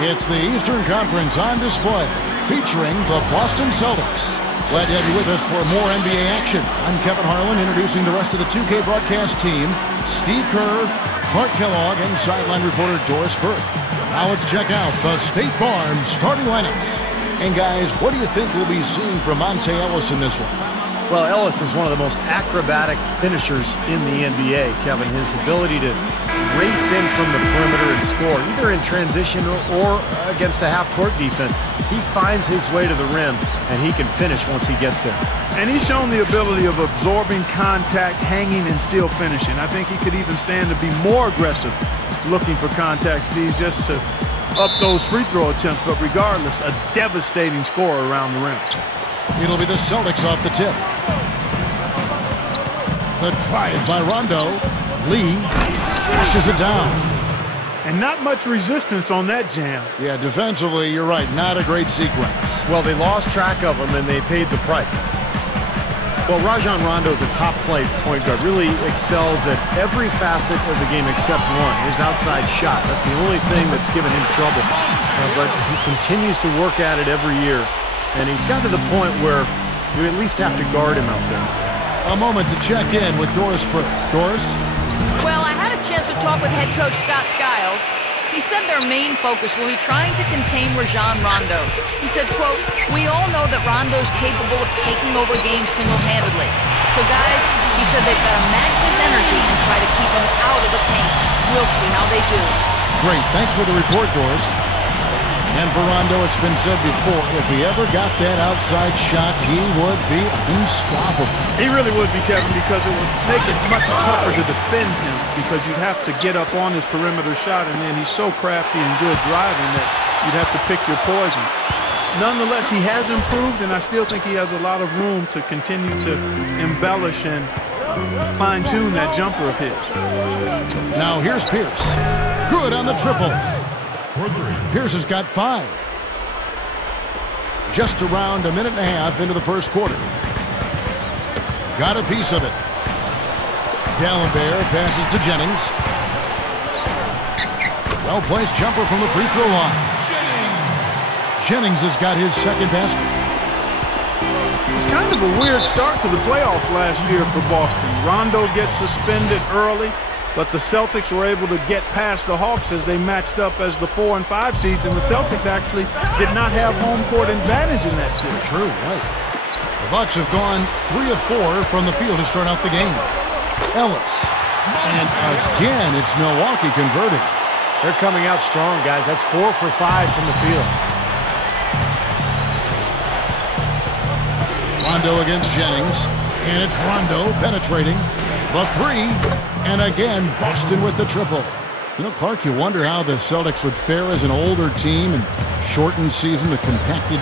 It's the Eastern Conference on display, featuring the Boston Celtics. Glad to have you with us for more NBA action. I'm Kevin Harlan, introducing the rest of the 2K broadcast team. Steve Kerr, Clark Kellogg, and sideline reporter Doris Burke. Now let's check out the State Farm starting lineups. And guys, what do you think we'll be seeing from Monte Ellis in this one? Well, Ellis is one of the most acrobatic finishers in the NBA, Kevin. His ability to race in from the perimeter and score, either in transition or against a half-court defense. He finds his way to the rim, and he can finish once he gets there. And he's shown the ability of absorbing contact, hanging, and still finishing. I think he could even stand to be more aggressive looking for contact, Steve, just to up those free throw attempts. But regardless, a devastating scorer around the rim. It'll be the Celtics off the tip. The drive by Rondo. Lee pushes it down. And not much resistance on that jam. Yeah, defensively, you're right. Not a great sequence. Well, they lost track of him, and they paid the price. Well, Rajon Rondo is a top-flight point guard. Really excels at every facet of the game except one, his outside shot. That's the only thing that's given him trouble. But he continues to work at it every year. And he's got to the point where you at least have to guard him out there. A moment to check in with Doris Burke. Doris? Well, I had a chance to talk with head coach Scott Skiles. He said their main focus will be trying to contain Rajon Rondo. He said, quote, "We all know that Rondo's capable of taking over games single-handedly. So, guys," he said, "they've got to match his energy and try to keep him out of the paint. We'll see how they do." Great. Thanks for the report, Doris. And for Rondo, it's been said before, if he ever got that outside shot, he would be unstoppable. He really would be, Kevin, because it would make it much tougher to defend him because you'd have to get up on his perimeter shot, and then he's so crafty and good driving that you'd have to pick your poison. Nonetheless, he has improved, and I still think he has a lot of room to continue to embellish and fine-tune that jumper of his. Now here's Pierce. Good on the triple. Pierce has got 5. Just around a minute and a half into the first quarter. Got a piece of it. D'Alembert passes to Jennings. Well-placed jumper from the free throw line. Jennings has got his second basket. It was kind of a weird start to the playoffs last year for Boston. Rondo gets suspended early, but the Celtics were able to get past the Hawks as they matched up as the 4 and 5 seeds, and the Celtics actually did not have home court advantage in that series. True, right. The Bucks have gone 3 of 4 from the field to start out the game. Ellis. And again, it's Milwaukee converting. They're coming out strong, guys. That's 4 for 5 from the field. Rondo against Jennings. And it's Rondo penetrating. The 3. And again, Boston with the triple. You know, Clark, you wonder how the Celtics would fare as an older team and shortened season, the compacted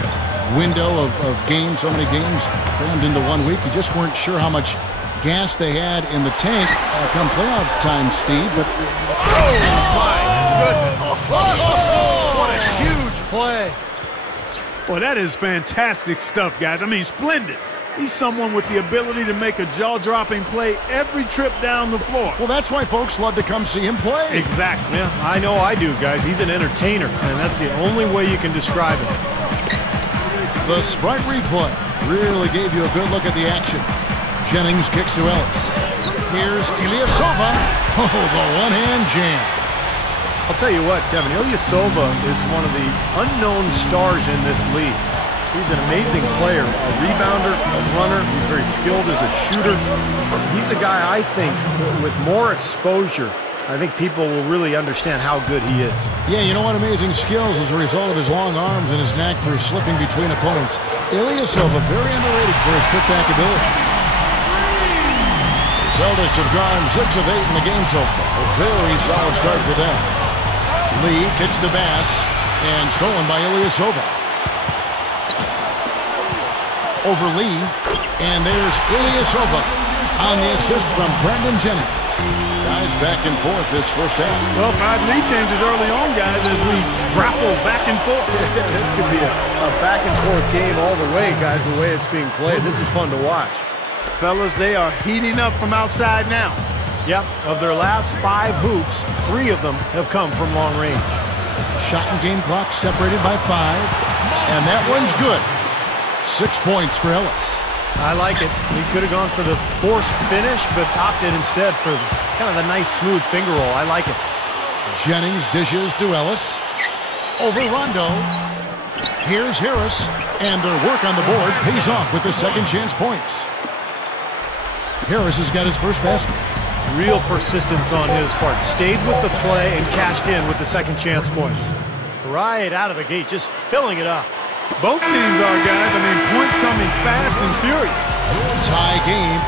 window of games, so many games crammed into 1 week. You just weren't sure how much gas they had in the tank come playoff time, Steve. But oh, my goodness. What a huge play. Well, that is fantastic stuff, guys. I mean, splendid. He's someone with the ability to make a jaw-dropping play every trip down the floor. Well, that's why folks love to come see him play. Exactly. Yeah, I know I do, guys. He's an entertainer, and that's the only way you can describe him. The Sprite replay really gave you a good look at the action. Jennings kicks to Ellis. Here's Ilyasova. Oh, the one-hand jam. I'll tell you what, Kevin, Ilyasova is one of the unknown stars in this league. He's an amazing player, a rebounder, a runner. He's very skilled as a shooter. He's a guy, I think, with more exposure, I think people will really understand how good he is. Yeah, you know what? Amazing skills as a result of his long arms and his knack for slipping between opponents. Ilyasova, very underrated for his putback ability. The Celtics have gone 6 of 8 in the game so far. A very solid start for them. Lee kicks to Bass and stolen by Ilyasova. Over Lee, and there's Ilyasova on the assist from Brandon Jennings. Guys back and forth this first half. Well, 5 lead changes early on, guys, as we grapple back and forth. Yeah, this could be a back and forth game all the way, guys, the way it's being played. This is fun to watch. Fellas, they are heating up from outside now. Yep, of their last 5 hoops, 3 of them have come from long range. Shot and game clock separated by 5. And that one's good. 6 points for Ellis. I like it. He could have gone for the forced finish, but opted instead for kind of a nice smooth finger roll. I like it. Jennings dishes to Ellis. Over Rondo. Here's Harris. And their work on the board pays off with the second chance points. Harris has got his first basket. Real persistence on his part. Stayed with the play and cashed in with the second chance points. Right out of the gate, just filling it up. Both teams are, guys. I mean, points coming fast and furious. Tie game